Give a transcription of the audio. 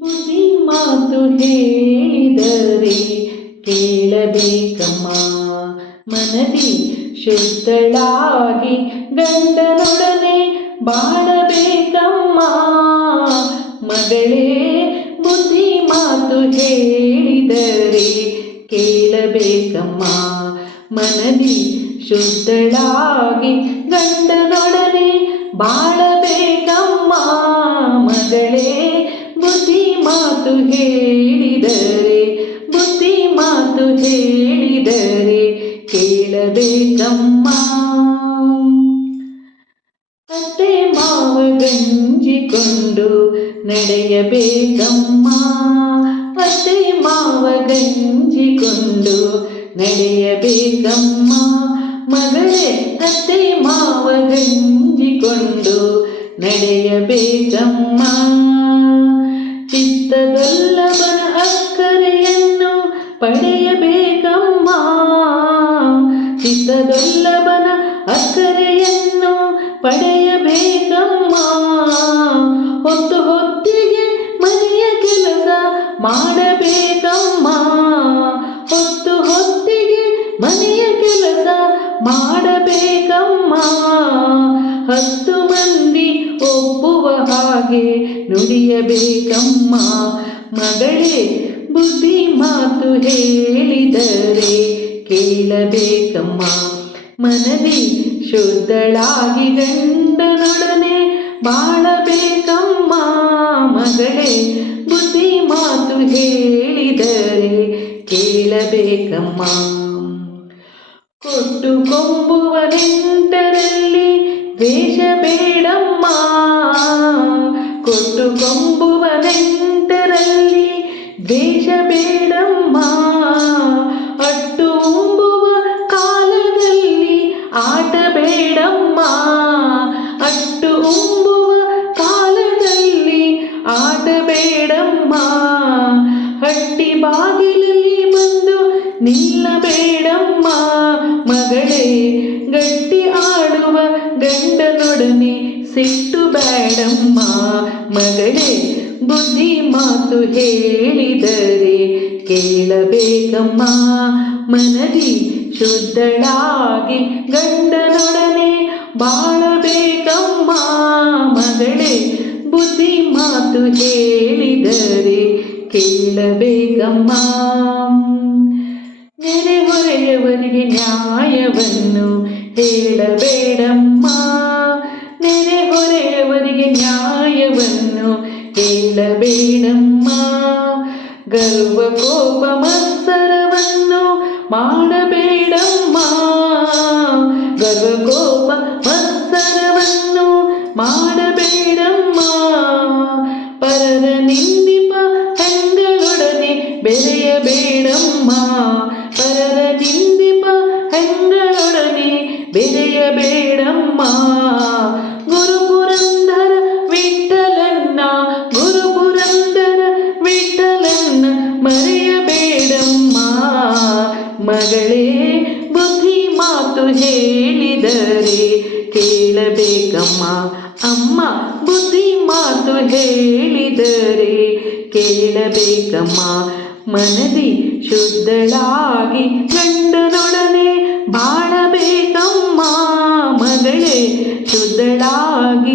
ಬುದ್ಧಿ ಮಾತು ಹೇಳಿದರೆ ಕೇಳಬೇಕಮ್ಮ. ಮನದಿ ಶುದ್ಧಳಾಗಿ ಗಂಡನೊಡನೆ ಬಾಳಬೇಕಮ್ಮ. ಮಗಳೇ, ಬುದ್ಧಿ ಮಾತು ಹೇಳಿದರೆ ಕೇಳಬೇಕಮ್ಮ. ಮನದಿ ಶುದ್ಧಳಾಗಿ ಗಂಡನೊಡನೆ ಬಾಳಬೇಕಮ್ಮ. ಮಗಳೇ, ಬುದ್ಧಿ ಮಾತು ಹೇಳಿದರೆ ಕೇಳಬೇಕಮ್ಮ. ಅತ್ತೆ ಮಾವ ಗಂಜಿಕೊಂಡು ನಡೆಯಬೇಕಮ್ಮ. ಅತ್ತೆ ಮಾವ ಗಂಜಿಕೊಂಡು ನಡೆಯಬೇಕಮ್ಮ. ಮಗಳೇ, ಅತ್ತೆ ಮಾವ ಗಂಜಿಕೊಂಡು ನಡೆಯಬೇಕಮ್ಮ. ಚಿತ್ತದೊಲ್ಲವನ ಅಕ್ಕರೆಯನ್ನು ಪಡೆಯಬೇಕಮ್ಮ. ಚಿತ್ತದೊಲ್ಲವನ ಅಕ್ಕರೆಯನ್ನು ಪಡೆಯಬೇಕಮ್ಮ. ಹೊತ್ತು ಹೊತ್ತಿಗೆ ಮನೆಯ ಕೆಲಸ ಮಾಡಬೇಕಮ್ಮ. ಹೊತ್ತು ಹೊತ್ತಿಗೆ ಮನೆಯ ಕೆಲಸ ಮಾಡಬೇಕಮ್ಮ. 10 ಮಂದಿ ಒಪ್ಪುವ ಹಾಗೆ ನುಡಿಯಬೇಕಮ್ಮ. ಮಗಳೇ, ಬುದ್ಧಿ ಮಾತು ಹೇಳಿದರೆ ಕೇಳಬೇಕಮ್ಮ. ಮನದಿ ಶುದ್ಧಳಾಗಿ ಗಂಡನೊಡನೆ ಬಾಳಬೇಕಮ್ಮ. ಮಗಳೇ, ಬುದ್ಧಿ ಮಾತು ಹೇಳಿದರೆ ಕೇಳಬೇಕಮ್ಮ. ಕೊಟ್ಟು ಕೊಂಬುವ ನೆಂಟರಲ್ಲಿ ದ್ವೇಷ ಬೇಡಮ್ಮ. ಕೊಟ್ಟು ಕೊಂಬುವ ನೆಂಟರಲ್ಲಿ ದ್ವೇಷ ಬೇಡಮ್ಮ. ಅಟ್ಟು ಉಂಬುವ ಕಾಲದಲ್ಲಿ ಆಟ ಬೇಡಮ್ಮ. ಅಟ್ಟು ಉಂಬುವ ಕಾಲದಲ್ಲಿ ಆಟ ಬೇಡಮ್ಮ. ಹಟ್ಟಿ ಬಾಗಿಲಲ್ಲಿ ಬಂದು ನಿಲ್ಲಬೇಡಮ್ಮ. ಮಗಳೇ, ಗಟ್ಟಿ ಆಡುವ ಗಂಡನೊಡನೆ ಸಿಟ್ಟು ಬೇಡಮ್ಮ. ಮಗಳೇ, ಬುದ್ಧಿ ಮಾತು ಹೇಳಿದರೆ ಕೇಳಬೇಕಮ್ಮ. ಮನದಿ ಶುದ್ಧಳಾಗಿ ಗಂಡನೊಡನೆ ಬಾಳಬೇಕಮ್ಮ. ಮಗಳೇ, ಬುದ್ಧಿ ಮಾತು ಹೇಳಿದರೆ ಕೇಳಬೇಕಮ್ಮ. ನೆರೆಹೊರೆಯವರಿಗೆ ನ್ಯಾಯವನ್ನು ಹೇಳಬೇಡಮ್ಮ. ನೆರೆಹೊರೆಯವರಿಗೆ ನ್ಯಾಯವನ್ನು ಹೇಳಬೇಡಮ್ಮ. ಗರ್ವ ಕೋಪ ಮತ್ಸರವನ್ನು ಮಾಡಬೇಡಮ್ಮ. ಗರ್ವ ಕೋಪ ಮತ್ಸರವನ್ನು ಮಾಡಬೇಡಮ್ಮ. ಪರರ ನಿಂದಿಪ ಹೆಂಗಳೊಡನೆ ಬೆರೆಯಬೇಡಮ್ಮ. ಪರರ ನಿಂದಿಪ ಹೆಂಗಳೊಡನೆ ಬೆರೆಯಬೇಡಮ್ಮ. ಗುರು ಪುರಂದರ ವಿಠಲನ್ನ ಮರೆಯಬೇಡಮ್ಮ. ಮಗಳೇ, ಬುದ್ಧಿ ಮಾತು ಹೇಳಿದರೆ ಕೇಳಬೇಕಮ್ಮ. ಅಮ್ಮ, ಬುದ್ಧಿ ಮಾತು ಹೇಳಿದರೆ ಕೇಳಬೇಕಮ್ಮ. ಮನದಿ ಶುದ್ಧಳಾಗಿ ಗಂಡನೊಡನೆ ಬಾಳಬೇಕಮ್ಮ. ಮಗಳೇ, ಶುದ್ಧಳಾಗಿ